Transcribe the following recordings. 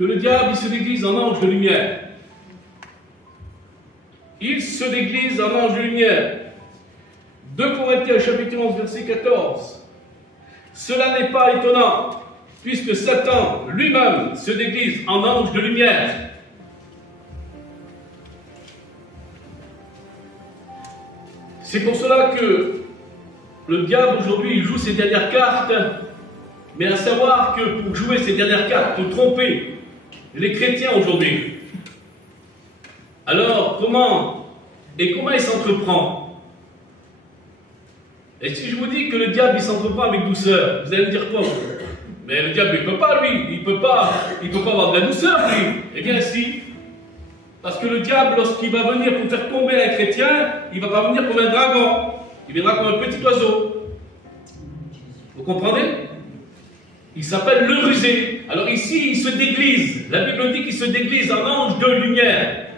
que le diable il se déguise en ange de lumière. Il se déguise en ange de lumière. 2 Corinthiens chapitre 11 verset 14. Cela n'est pas étonnant, puisque Satan lui-même se déguise en ange de lumière. C'est pour cela que le diable aujourd'hui il joue ses dernières cartes, mais à savoir que pour jouer ses dernières cartes, pour tromper les chrétiens aujourd'hui. Alors comment il s'entreprend? Et si je vous dis que le diable il s'entreprend avec douceur, vous allez me dire quoi? Mais le diable il ne peut pas lui, il peut pas avoir de la douceur lui. Eh bien si. Parce que le diable, lorsqu'il va venir pour faire tomber un chrétien, il ne va pas venir comme un dragon. Il viendra comme un petit oiseau. Vous comprenez? Il s'appelle le rusé. Alors ici, il se déglise. La Bible dit qu'il se déglise en ange de lumière.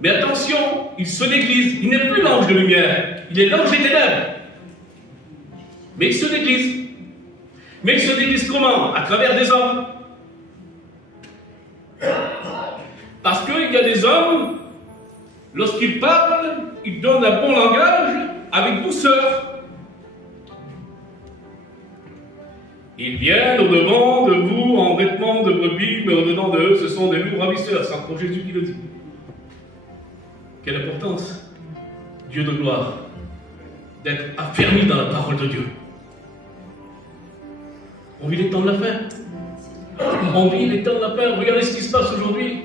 Mais attention, il se déglise. Il n'est plus l'ange de lumière. Il est l'ange des ténèbres. Mais il se déglise. Mais il se déglise comment? À travers des hommes. Parce qu'il y a des hommes, lorsqu'ils parlent, ils donnent un bon langage avec douceur. Ils viennent au-devant de vous en vêtements de brebis, mais au-dedans de eux, ce sont des loups ravisseurs. C'est encore Jésus qui le dit. Quelle importance, Dieu de gloire, d'être affermi dans la parole de Dieu. On vit les temps de la fin. On vit les temps de la fin. Regardez ce qui se passe aujourd'hui.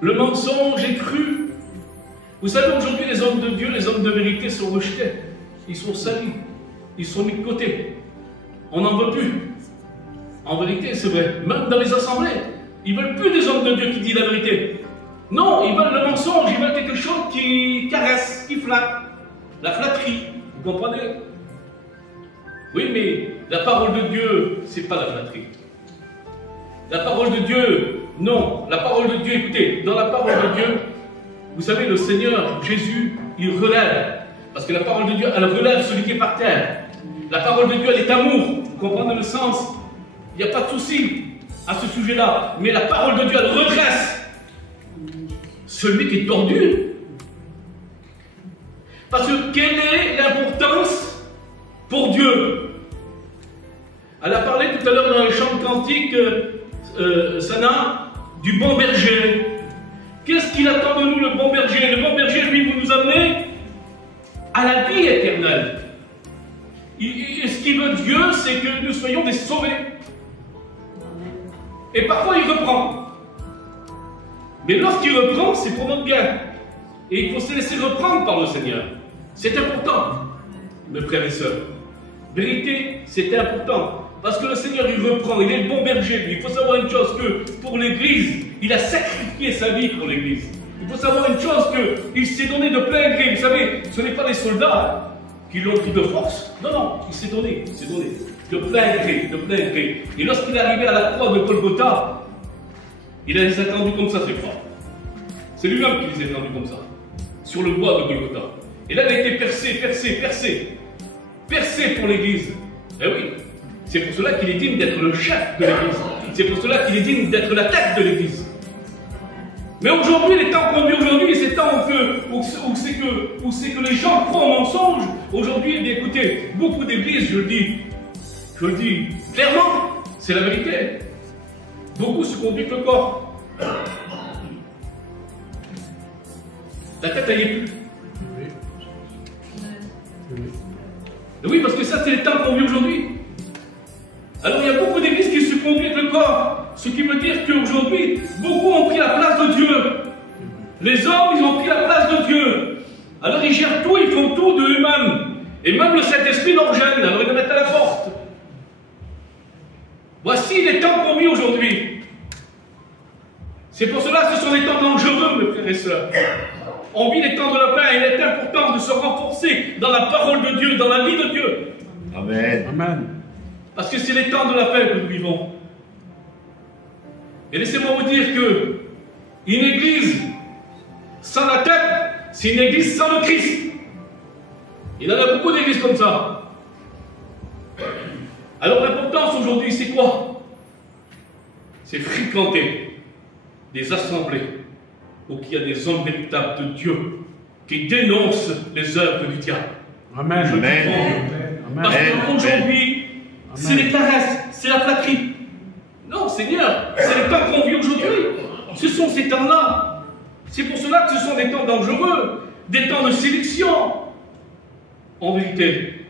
Le mensonge est cru. Vous savez, aujourd'hui, les hommes de Dieu, les hommes de vérité sont rejetés. Ils sont salis. Ils sont mis de côté. On n'en veut plus. En vérité, c'est vrai. Même dans les assemblées, ils ne veulent plus des hommes de Dieu qui disent la vérité. Non, ils veulent le mensonge. Ils veulent quelque chose qui caresse, qui flatte. La flatterie. Vous comprenez? Oui, mais la parole de Dieu, c'est pas la flatterie. La parole de Dieu, non. La parole de Dieu, écoutez, dans la parole de Dieu, vous savez, le Seigneur, Jésus, il relève. Parce que la parole de Dieu, elle relève celui qui est par terre. La parole de Dieu, elle est amour. Vous comprenez le sens? Il n'y a pas de souci à ce sujet-là. Mais la parole de Dieu, elle redresse celui qui est tordu. Parce que quelle est l'importance pour Dieu? Elle a parlé tout à l'heure dans le chant de cantique, Sana, du bon berger. Qu'est-ce qu'il attend de nous, le bon berger? Le bon berger, lui, vous nous amener à la vie éternelle. Ce qu'il veut Dieu, c'est que nous soyons des sauvés. Et parfois, il reprend. Mais lorsqu'il reprend, c'est pour notre bien. Et il faut se laisser reprendre par le Seigneur. C'est important, mes frères et sœurs. Vérité, c'est important. Parce que le Seigneur, il reprend, il est le bon berger. Il faut savoir une chose, que pour l'Église, il a sacrifié sa vie pour l'Église. Il faut savoir une chose, qu'il s'est donné de plein gré. Vous savez, ce n'est pas les soldats qui l'ont pris de force. Non, non, il s'est donné de plein gré, de plein gré. Et lorsqu'il est arrivé à la croix de Golgotha, il a les attendu comme ça, c'est pas. C'est lui-même qui les a attendus comme ça, sur le bois de Golgotha. Et là, il a été percé pour l'Église. Eh oui. C'est pour cela qu'il est digne d'être le chef de l'Église. C'est pour cela qu'il est digne d'être la tête de l'Église. Mais aujourd'hui, les temps qu'on vit aujourd'hui, c'est temps où c'est que les gens croient au mensonge. Aujourd'hui, eh bien, écoutez, beaucoup d'églises, je le dis clairement, c'est la vérité. Beaucoup se conduisent le corps. La tête, elle n'y est plus. Oui, parce que ça, c'est les temps qu'on vit aujourd'hui. Alors il y a beaucoup d'églises qui se conduisent le corps, ce qui veut dire qu'aujourd'hui, beaucoup ont pris la place de Dieu. Les hommes, ils ont pris la place de Dieu. Alors ils gèrent tout, ils font tout de eux-mêmes. Et même le Saint-Esprit leur gêne, alors ils le mettent à la porte. Voici les temps qu'on vit aujourd'hui. C'est pour cela que ce sont des temps dangereux, mes frères et sœurs. On vit les temps de la fin, et il est important de se renforcer dans la parole de Dieu, dans la vie de Dieu. Amen. Amen. Parce que c'est les temps de la fin que nous vivons. Et laissez-moi vous dire que une église sans la tête, c'est une église sans le Christ. Il y en a beaucoup d'églises comme ça. Alors l'importance aujourd'hui, c'est quoi? c'est fréquenter des assemblées où il y a des hommes véritables de Dieu qui dénoncent les œuvres du diable. Amen. Je Amen. comprends. Parce qu'aujourd'hui, c'est les caresses, c'est la flatterie. Non, Seigneur, c'est les temps qu'on vit aujourd'hui. Ce sont ces temps-là. C'est pour cela que ce sont des temps dangereux, des temps de sélection. En vérité.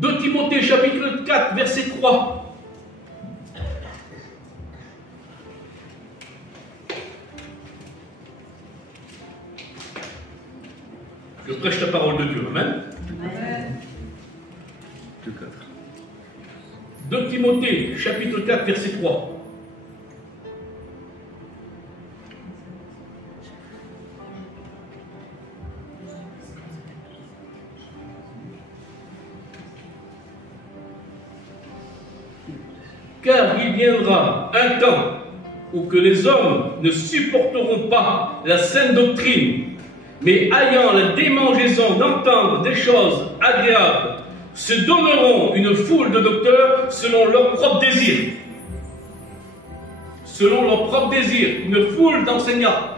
2 Timothée chapitre 4, verset 3. Je prêche la parole de Dieu. Amen. Amen. 2 Timothée chapitre 4, verset 3. Car il viendra un temps où que les hommes ne supporteront pas la saine doctrine, mais ayant la démangeaison d'entendre des choses agréables, se donneront une foule de docteurs selon leur propre désir. Selon leur propre désir, une foule d'enseignants,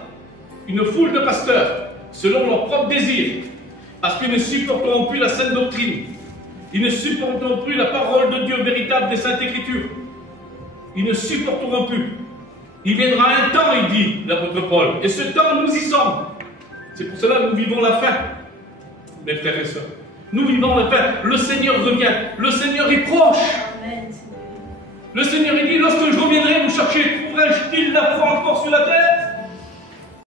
une foule de pasteurs, selon leur propre désir, parce qu'ils ne supporteront plus la saine doctrine, ils ne supporteront plus la parole de Dieu véritable des Saintes Écritures. Ils ne supporteront plus. Il viendra un temps, il dit l'apôtre Paul, et ce temps, nous y sommes. C'est pour cela que nous vivons la fin, mes frères et sœurs. Nous vivons la fin. Le Seigneur revient. Le Seigneur est proche. Amen. Le Seigneur il dit, lorsque je reviendrai, vous chercher, trouverai-je-t-il la foi encore sur la terre?